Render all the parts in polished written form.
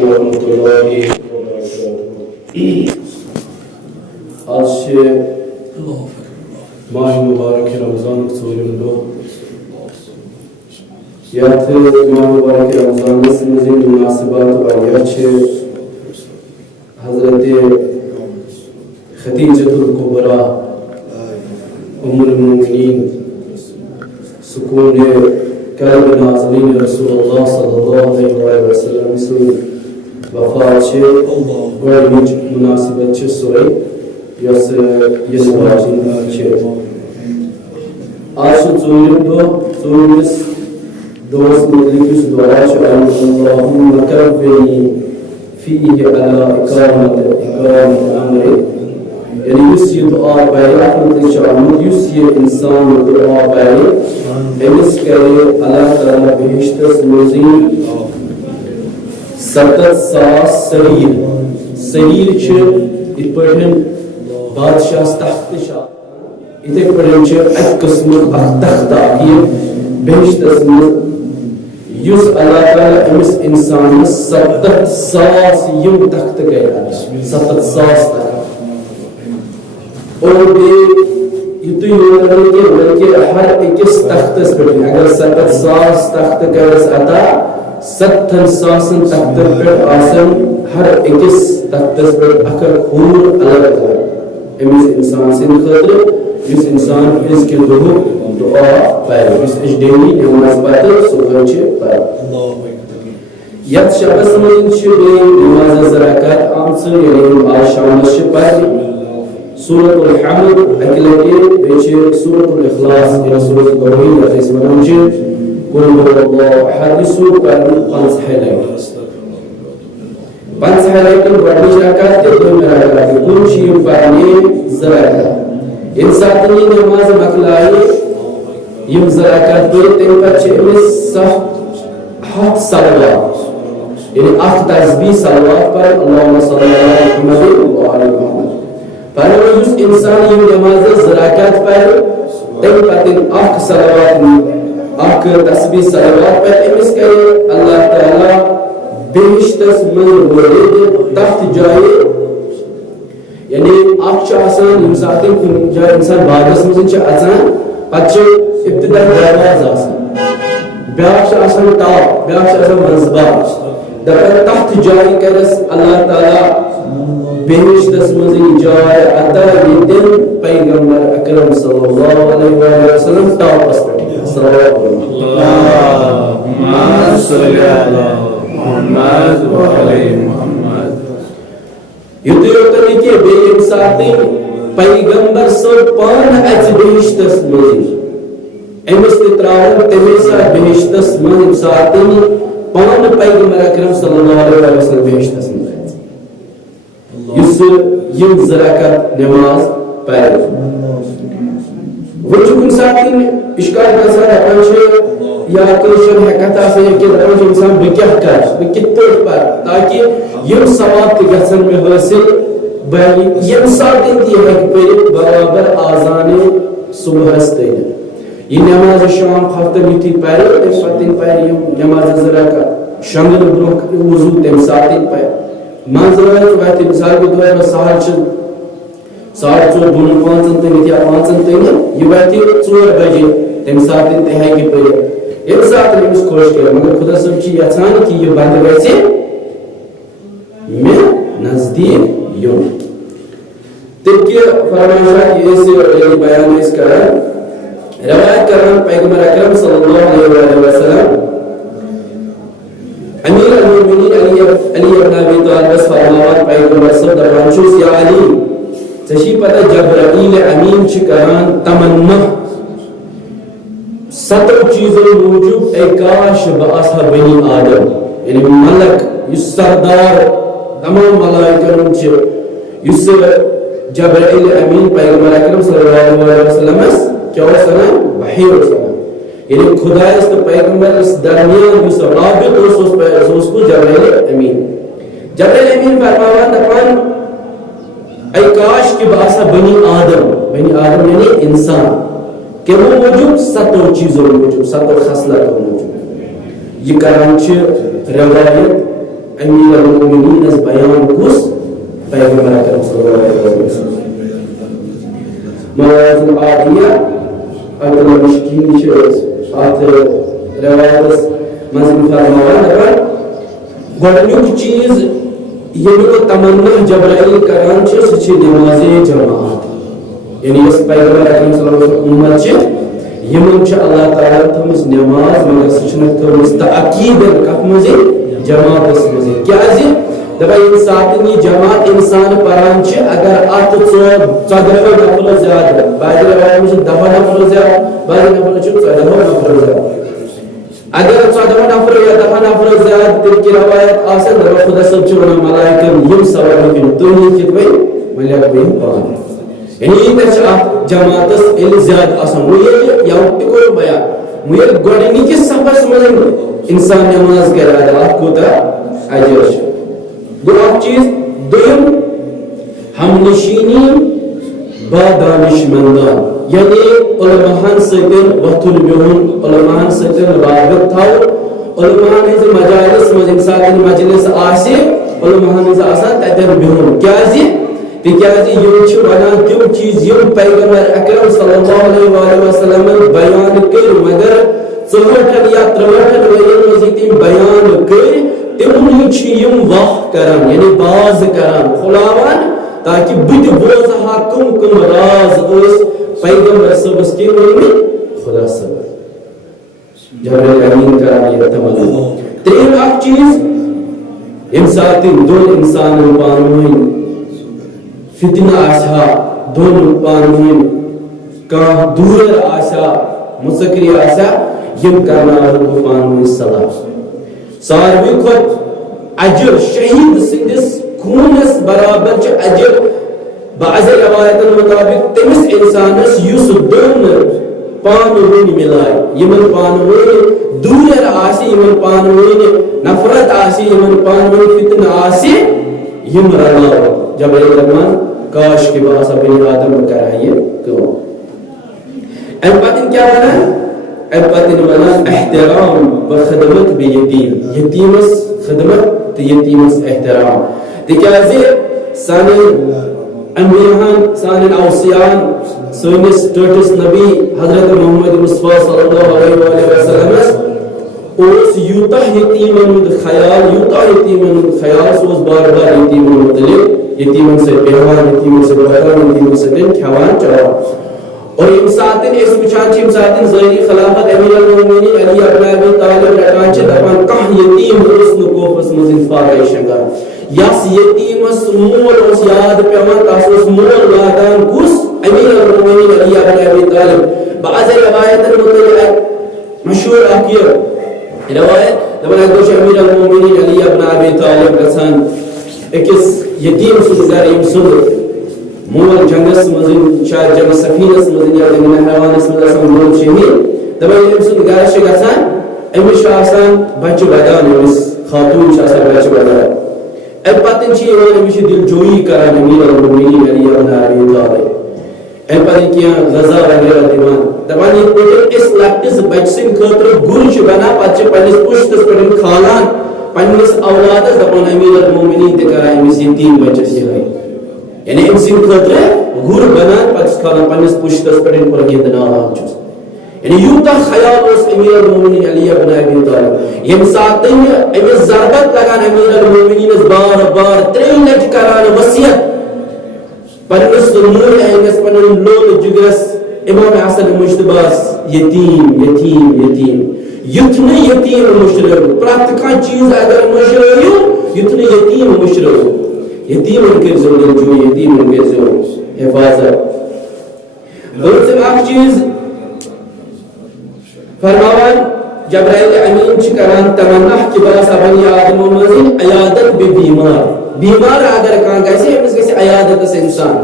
علیکم ورحمۃ اللہ وبرکاتہ. آج سے ماہ مبارک رمضان ژوٗرِم دۄہ یتھ ماہ مبارک رمضانس منٛز یِم مناسبات واریاہ چھِ. حضرت خدیجۃ الکبریٰ ام المؤمنین سکون قلب نازنین رسول اللہ صلی اللہ علیہ وسلم سُنٛد وفات چھِ گۄڈنِچ مناسبت چھِ سۄے یۄس یِنہٕ واجیٚنۍ چھِ. آز چھُ ژوٗرِم دۄہ. ژوٗرمِس دۄہس مُتعلق یُس دُعا چھُ آمُت اللہُمَّ کَوِّنِی فیہ علی اقامت امرک، یعنی یُس یہِ دُعا پرِ اتھ مُتعلق چھُ آمُت یُس یہِ انسان دُعا پرِ أمِس کرِ اللہ تعالیٰ بہشتس منٛز 70,000 سریٖر. سریٖر چھِ یِتھ پٲٹھۍ بادشاہس تخت چھِ یِتھے پٲٹھۍ چھِ اکہِ قٕسمُک اکھ تختہٕ اکھ یہِ بہشتس منٛز یُس اللہ تعالیٰ أمِس انسانس 70,000 یِم تختہٕ کرِ. 70,000 تختہٕ. اور بیٚیہِ یِتُے یوت نہٕ کینٛہہ بلکہِ ہر أکِس تختس پٮ۪ٹھ اگر 70,000 تختہٕ کرٮ۪س عطا 70,000 تختن پٮ۪ٹھ آسن ہر أکِس تختس پٮ۪ٹھ اکھ اکھ ہوٗر الگ الگ أمِس انسان سٕنٛدِ خٲطرٕ یُس انسان أزکہِ دۄہُک دُعا پرِ یُس أسۍ ڈیلی نٮ۪ماز پتہٕ صبحٲے چھِ پران. یتھ شبس منٛز چھِ بیٚیہِ نٮ۪مازٕ 2 رکعت آمژٕ یعنی آز شامس چھِ پرنہِ سورۃ الحمد اکہِ لٹہِ بیٚیہِ چھِ سورۃ الاخلاص یعنی سورۃ توحید یتھ أسۍ ونان چھِ قُلْ هُوَ اللہُ احد یہِ سورہ پرنہِ 50 لٹہِ. 50 لٹہِ گۄڈنِچ رکعت تہِ دوٚیمہِ رکعت تہِ کُل چھِ یِم پرنہِ 2 رکعت. ییٚمہِ ساتہٕ یہِ نٮ۪ماز مۄکلایہِ یِم 2 رکعت پٔرِتھ تمہِ پتہٕ چھِ أمِس 700 صلوات یعنی اکھ تسبیح صلوات پرٕنۍ اللہُمَّ صلی علی محمد وعلی محمد. پرنہٕ یُس انسان یِم نٮ۪مازٕ 2 رکعت پرِ تمہِ پتہٕ اکھ صلوات اکھ تسبیح صلوات پرِ أمِس کرِ اللہ تعالیٰ بہشتس منٛز وٲلِتھ تتھ جایہِ یعنی اکھ چھُ آسان ییٚمہِ ساتہٕ کُنہِ جایہِ انسان باغس منٛز چھُ اژان پتہٕ چھُ ابتدا دروازٕ آسان بیاکھ چھُ آسان ٹاپ بیاکھ چھُ آسان منٛزباگ دپان تتھ جایہِ کرٮ۪س اللہ تعالیٰ بہشتس منٛز یہِ جاے عطا ییٚتٮ۪ن پیغمبر اکرم صلی اللہ علیہ وسلم ٹاپس پٮ۪ٹھ یُتُے یوت نہٕ کینٛہہ بیٚیہِ ییٚمہِ ساتہٕ پیغمبر صٲب پانہٕ اژِ بہشتس منٛز أمِس تہِ تراوَن تَمے ساتہٕ بہشتس منٛز ییٚمہِ ساتہٕ پانہٕ پیغمبر اکرم صلی اللہ علیہ وسلم بہشتس منٛز اژِ یُس یِم 2 رکعت نٮ۪ماز پرِ. وۄنۍ چھُ کُنہِ ساتہٕ اِشکال گژھان دپان چھِ یا کٲشِر ہٮ۪کتھ آسان یا کینٛہہ دپان چھِ انسان بہٕ کیٛاہ کرٕ بہٕ کِتھ پٲٹھۍ پرٕ تاکہِ یِم ثواب تہِ گژھن مےٚ حٲصِل بہٕ ییٚمہِ ساتہٕ تہِ یہِ ہٮ۪کہِ پٔرِتھ برابر آذانہِ صبحس تانۍ. یہِ نٮ۪مازِ شام خٲطرٕ یُتھُے پرِ تمہِ پتہٕ پرِ یِم نٮ۪مازٕ 2 رکعت شۄنٛگنہٕ برونٛہہ وضوٗ تمہِ ساتہٕ پرِ. منٛزٕ وتھِ مثال کے طور پر سہل چھِ 4:30 بۄنہٕ 5 تٲنِتھ یا 5 تٲنِتھ یہِ وتھِ 4 بجے تمہِ ساتہٕ تہِ ہٮ۪کہِ پٔرِتھ ییٚمہِ ساتہٕ أمِس خۄش کرِ. مگر خۄدا صٲب چھِ یژھان کہِ یہِ بنٛدٕ گژھِ مےٚ نزدیٖک یُن. تیٚلہِ کہِ فرمان چھا یہِ أسۍ بیان ٲسۍ کران روایت کران پیغمبر اکرم صلی اللہ علیہ وسلم امیر المؤمنین علی ابن ابی طالبس فرماوان پیغمبر صاحب دپان چھُس یا علی ژےٚ چھِ پتہ جبرائیل امین چھِ کران تمنا 7 چیٖزو موٗجوٗب اے کاش بہٕ آسہا بنی آدم یعنی ملک یُس سردار تمام ملائکن ہُنٛد چھُ یُس جبرائیل امین پیغمبر اکرم صلی اللہ علیہ وسلمس کیٛاہ اوس ونان وحی اوس ونان یعنی خدایس تہٕ پیغمبرس درمیان یُس رابط اوس سُہ اوس کُس جبرائیل امین. جبرائیل امین فرماوان دپان اے کاش کہ بہٕ آسہا بنی آدم یعنی انسان کمو موجوب 7 چیزوں موجوب 7 خصلتوں موجوب. یہ کران چھِ روایت امیر المومنین از بیان کس پیغمبر اکرم صلی اللہ علیہ وسلم مواد العادیہ اگر مشکین چیز آت روایت مذہب فرماوان دبر گوڑنیک چیز یہ کو تمنا جبرائیل کران چھے سچے نماز جماعت یعنی اس پیغمبر اکرم صلی اللہ علیہ وسلم امت چھے یمن چھے اللہ تعالیٰ تمس نماز مگر سچنک تمس تأکید کف مزے جماعت اس مزے کیا زی دبا انسانی جماعت انسان پران چھے اگر آت چودہ نفر زیادہ بعض روایت میں 10 نفر زیادہ بعض نفر چھے 14 نفر زیادہ اگر 14 نفر یا 10 نفر زیادہ تل کی روایت آسن دبا خدا سب چھوڑا ملائکم یم سوال مکن دونی کتبئی ملیک بین پان یعنی یہ تچا جماعت اس زیادہ آسن وہ یہ یوکتی کوئی بیان وہ یہ گوڑنی کس سفر سمجھیں انسان نماز کے رادات کو تا عجر شد دو آپ چیز دویم ہم نشینی با دانش مندان یعنی علماء سیدن وقتل بیون علماء سیدن رابط تھاو علماء نیز مجالس مجلسات مجلس آسی علماء نیز آسا تیدن بیون کیا زی تکیازی یہ چھو بنا تم چیز یم پیغمبر اکرم صلی اللہ علیہ وسلم بیان کر مگر ژوٹن یا ترٹن ورین مزید بیان کر تم یم واہ کران یعنی باز کران کھلاوان تاکہ بت بوزہا کم کم راز اس پیغمبر صبح کے ورنی خدا صبح جبریل امین کران یہ تمنا ترین اک چیز انسان دون انسان پانوین فتنہ آشا دون پانوین کا دور آشا مسکری آشا یم کرنا کو پانوین صلاح ساروی خود اجر شہید سندس خونس برابر چھ اجر بعض روایت مطابق تمس انسانس یس دون پانوین ملائے یمن پانوین دور آسی یمن پانوین نفرت آسی یمن پانوین فتن آسی یم رلاو جبریل رحمان کاش کے باس اپنی آدم کرائیے کیوں امپاتن کیا بنا امپاتن بنا احترام و خدمت بی یتیم یتیمس خدمت یتیمس احترام تکیازی سانی انبیاءان سانی اوصیان سونس ٹوٹس نبی حضرت محمد مصطفیٰ صلی اللہ علیہ وسلم اس یوتا یتیمن خیال یوتا یتیمن خیال سوز بار بار یتیمن متعلق یتیمن سے پیوان یتیمن سے بہتان یتیمن سے دن کھوان چڑھا اور امساتن اس بچانچ امساتن ظاہری خلافت امیر المومنین علی ابن ابی طالب رکانچ دپان کح یتیم حسن کوفس مزن فارغ شنگار یس یتیمس مول اس یاد پیوان تاسوس مول وادان کس امیر المومنین علی ابن ابی طالب بعض روایت مطلق مشہور آکیو روایت دپان اکدوش امیر المومنین علی ابن ابی طالب گسان اکس یتیم سنگر یم سنگر مول جنگس مزن شاید جنگ سفینس مزن یا جنگ نہروانس مزن مول شہید دپان یم سنگر شگسان امیش آسان بچ بدان امس خاتون شاسان بچ بدان اب پتن چی ایوان امیش دل جوئی کران امیر المومنین علی ابن ابی طالب اب پتن کیا غزا وغیرہ دیوان دپان یہ پتن اس لکٹس بچ سن خطر گرچ بنا پچ پنس پشتس پتن خالان پنس اولادس دپان امیر المومنین تکرا امس یتیم بچس یہ یعنی امسن خطر گر بنا پچ خالان پنس پشتس پتن پر گندنا آچس یعنی یوتا خیال اس امیر المومنین علی ابن ابی طالب یم ساتن امس ضربت لگان امیر المومنین بار بار ترین لٹ کران وصیت پنس نور اینس پنن لول جگرس امام حسن مجتباس یتیم یتیم یتیم یتن یتیم مشرو پرات کان چیز اگر مشرو یتن یتیم مشرو یتیم کے ذریعے جو یتیم کے ذریعے حفاظت اور سے ایک چیز فرماوان جبرائیل امین چکران تمنا کہ باسا بنی آدم و مزین عیادت بی بیمار بیمار اگر کان گیسے ہم اس کسی عیادت اس انسان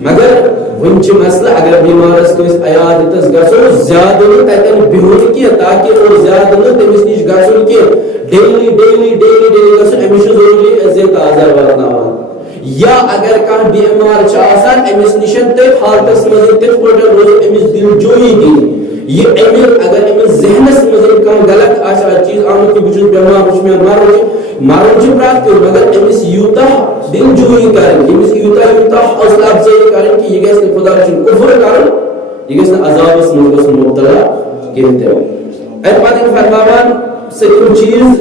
مگر ونچ مسئلہ اگر بیمار اس کو اس عیادت اس گسو زیادہ نہیں تاکہ بیہون کیا تاکہ اور زیادہ نہیں تمس نیش گسو کیا ڈیلی گسو امیش ضروری عزت آزار ورناوان یا اگر کان بیمار چاہسان امس نشن تے حالتس مزید تے پوٹر روز امس دل جوئی گئی یہ امیر اگر امس ذہنس مزید کان غلط آشا چیز آمد کی بچوز بیمار بچ میں مارو مرن چھ پرات کر مگر امس یوتا دل جوئی کرن امس یوتا حوصلہ افزائی کرن کہ یہ گژھِ خدا رچھن کفر کرن یہ گژھِ عذابس منٛز گژھن مبتلا کہن تہِ ات پتہٕ فرماوان سٔتِم چیٖز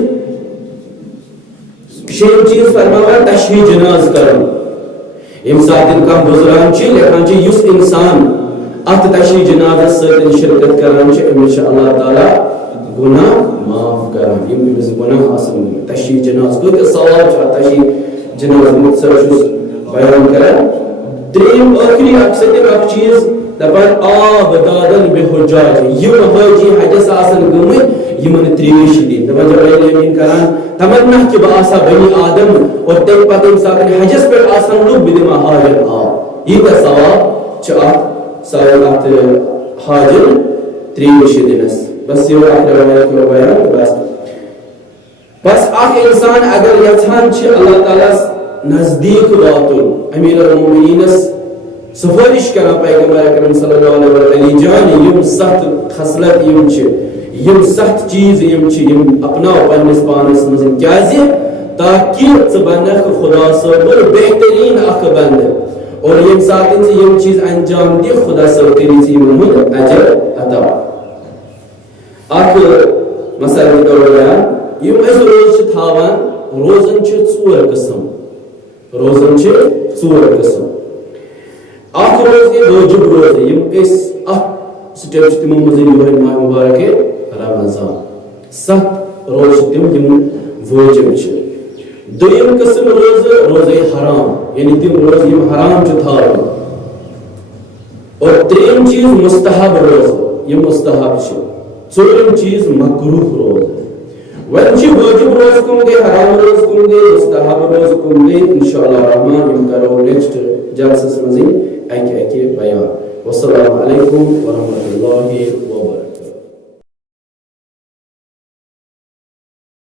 شیٚیِم چیٖز فرماوان تشہیٖح جناز کرن یم ساتن کم گزران چھ لیکن چھ یس انسان ات تشہیٖح جنازس سۭتۍ شرکت کران چھ امس چھ اللہ تعالیٰ گناہ معاف کران یم امس گناہ آسن تشہیٖح جناز کۭتیاہ ثواب چھ تشہیٖح جناز مختصر چھُس بیان کران ترٛیٚیِم ٲخری اکھ چیٖز دپان آب دادن بے حجاج یم حاجی حجس آسن گٔمٕتۍ یمن تریش دِنۍ دپان چھِ رب العالمین کران تمنا کہ بہٕ آسا بنی آدم اور تمہِ پتہٕ ییٚمہِ ساتہٕ حجس پٮ۪ٹھ آسان لُکھ بہٕ دِمہٕ حاجن آب ییٖتیاہ ثواب چھِ اتھ حاجن تریش دِنس بس یہ بیان بس اکھ انسان اگر یژھان چھ اللہ تعالیٰ نزدیک واتن امیر المومنینس سفارش کران پیغمبر اکرم صلی اللہ علیہ وسلم جان یم سخت خصلت یم سخت چیز یم اپناو پنس پانس مز کیازِ تاکہ ژٕ بنکھ خدا صٲب بہترین اکھ بند اور یم ساتھ یم چیز انجام دی خدا صٲب کری ژٕ یمن ہُنٛد اجر عطا اکھ مسئلہ کرو بیان یم أسۍ روز چھ تھاوان روزن چھ ژور قسم اکھ روز واجب روز یم اکھ سٹیپ چھ تمو مز یوہے ماہ مبارک رمضان 7 روز تم یم واجب چھ دویم قسم روزے حرام یعنی تم روز یم حرام چھ تھاوان اور تریم چیز مستحب روز یم مستحب چھ ژورم چیز مکروہ روز وۄنۍ چھِ واجب روز کم گئی حرام روز کم گئی مستحب روز کم گئی انشاءاللہ الرحمن یم کرو نیکسٹ جلسس منٛز اکہِ بیان والسلام علیکم ورحمۃ اللہ وبرکاتہ